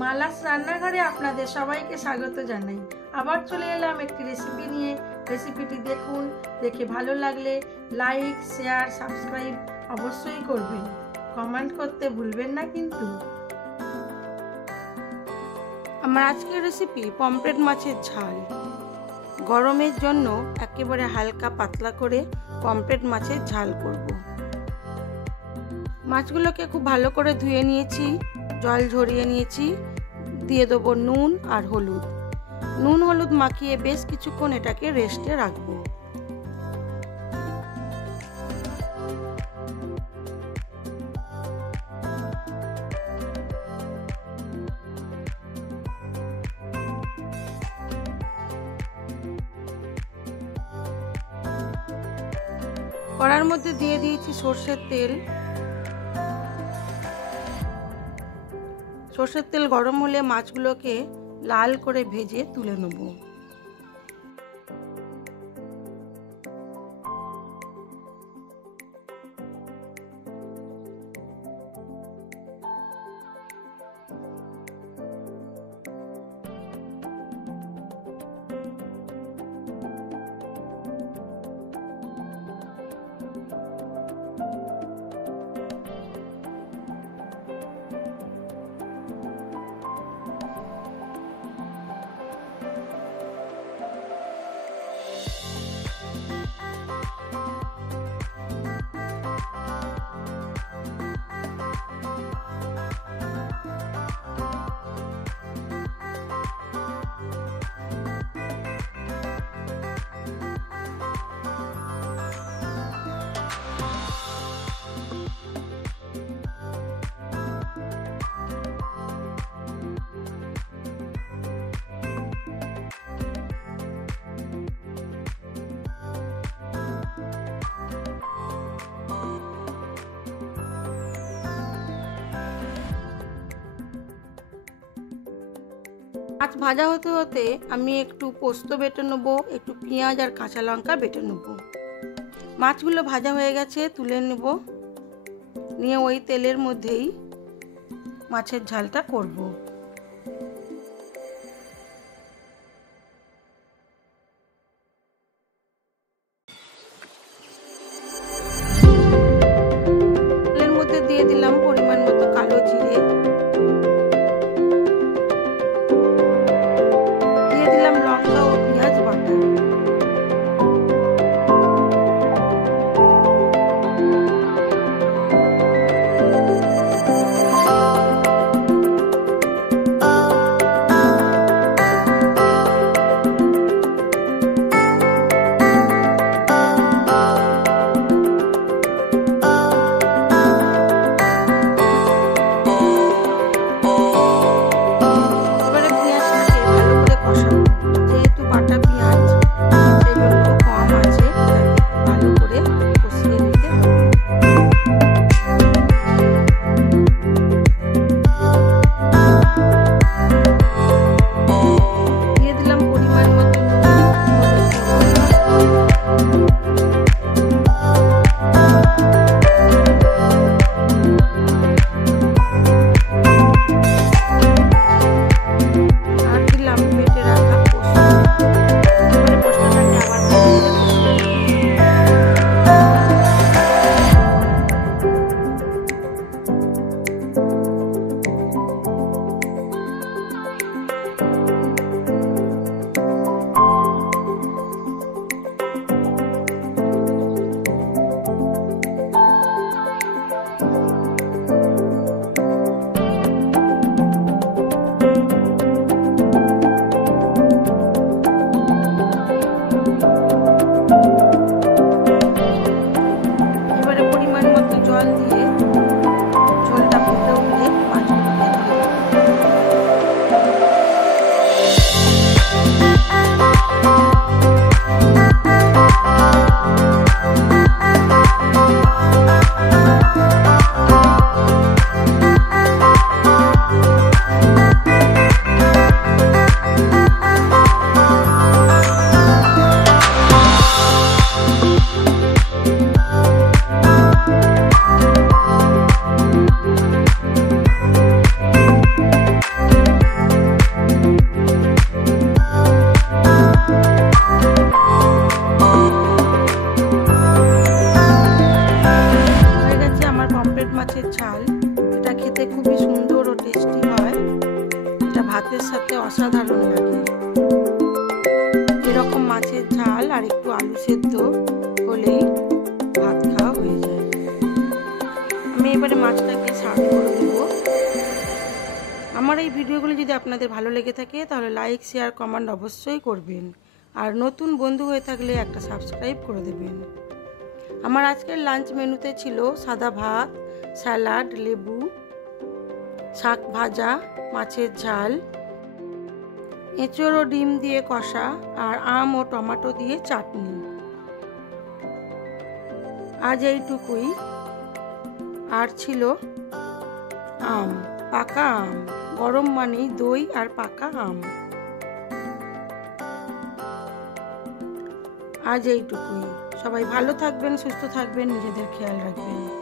মালাস রান্নাঘরে আপনাদের সবাইকে স্বাগত জানাই। আবার চলে এলাম একটি রেসিপি নিয়ে। রেসিপিটি দেখুন, দেখে ভালো লাগলে লাইক, শেয়ার, সাবস্ক্রাইব অবশ্যই করবেন। কমেন্ট করতে ভুলবেন না কিন্তু। আমার আজকের রেসিপি পমফ্রেট মাছের ঝাল। গরমের জন্য একেবারে হালকা পাতলা করে পমফ্রেট মাছের ঝাল করব। মাছগুলোকে খুব ভালো করে ধুয়ে নিয়েছি, জল ঝরিয়ে নিয়েছি। দিয়ে দেবো নুন আর হলুদ। নুন হলুদ মাখিয়ে বেশ কিছুক্ষণ এটাকে রেস্টে রাখবো। কড়ার মধ্যে দিয়ে দিয়েছি সর্ষের তেল। সর্ষের তেল গরম হলে মাছগুলোকে লাল করে ভেজে তুলে নেব। মাছ ভাজা হতে হতে আমি একটু পোস্ত বেটে নেব, একটু পেঁয়াজ আর কাঁচা লঙ্কা বেটে নেব। মাছগুলো ভাজা হয়ে গেছে, তুলে নেব। নিয়ে ওই তেলের মধ্যেই মাছের ঝালটা করব। তেলের মধ্যে দিয়ে দিলাম পরিমাণ মতো কালো জিরে, মাছের ঝাল। এটা খেতে খুবই সুন্দর ও টেস্টি হয়। এটা ভাতের সাথে অসাধারণ লাগে। এরকম মাছের ঝাল আর একটু আলু সেদ্ধ হলেই ভাত খাওয়া হয়ে যায়। আমি এবারে মাছটাকে সার্ভ করে দেব। আমার এই ভিডিওগুলি যদি আপনাদের ভালো লেগে থাকে তাহলে লাইক, শেয়ার, কমেন্ট অবশ্যই করবেন। আর নতুন বন্ধু হয়ে থাকলে একটা সাবস্ক্রাইব করে দেবেন। আমার আজকের লাঞ্চ মেনুতে ছিল সাদা ভাত, স্যালাড, লেবু, শাক ভাজা, মাছের ঝাল, এঁচড় ও ডিম দিয়ে কষা আর আম ও টমেটো দিয়ে চাটনি। আজ এইটুকুই। আর ছিল আম, পাকা আম। গরম মানেই দই আর পাকা আম। আজ এইটুকুই। সবাই ভালো থাকবেন, সুস্থ থাকবেন, নিজেদের খেয়াল রাখবেন।